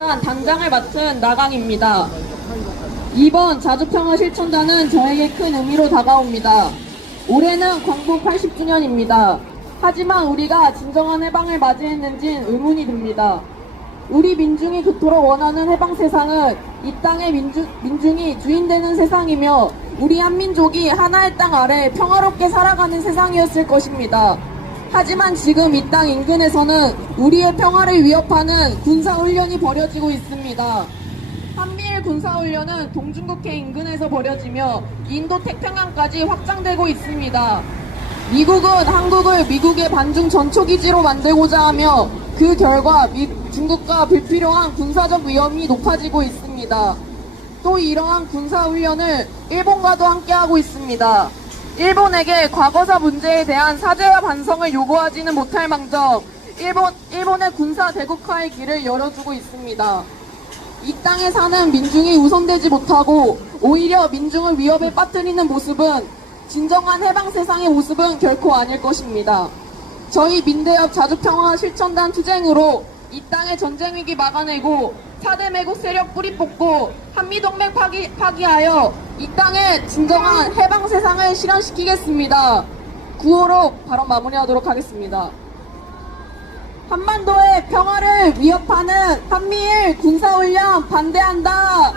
단장을 맡은 나강입니다. 이번 자주평화 실천단은 저에게 큰 의미로 다가옵니다. 올해는 광복 80주년입니다. 하지만 우리가 진정한 해방을 맞이했는진 의문이 듭니다. 우리 민중이 그토록 원하는 해방 세상은 이 땅의 민주, 민중이 주인되는 세상이며 우리 한민족이 하나의 땅 아래 평화롭게 살아가는 세상이었을 것입니다. 하지만 지금 이 땅 인근에서는 우리의 평화를 위협하는 군사훈련이 벌어지고 있습니다. 한미일 군사훈련은 동중국해 인근에서 벌어지며 인도 태평양까지 확장되고 있습니다. 미국은 한국을 미국의 반중 전초기지로 만들고자 하며 그 결과 미- 중국과 불필요한 군사적 위험이 높아지고 있습니다. 또 이러한 군사훈련을 일본과도 함께하고 있습니다. 일본에게 과거사 문제에 대한 사죄와 반성을 요구하지는 못할 망정 일본, 일본의 군사 대국화의 길을 열어주고 있습니다. 이 땅에 사는 민중이 우선되지 못하고 오히려 민중을 위협에 빠뜨리는 모습은 진정한 해방 세상의 모습은 결코 아닐 것입니다. 저희 민대협 자주평화 실천단 투쟁으로 이 땅의 전쟁 위기 막아내고 4대 매국 세력 뿌리 뽑고 한미동맹 파기, 파기하여 이 땅의 진정한 해방 세상을 실현시키겠습니다. 구호로 바로 마무리하도록 하겠습니다. 한반도의 평화를 위협하는 한미일 군사훈련 반대한다.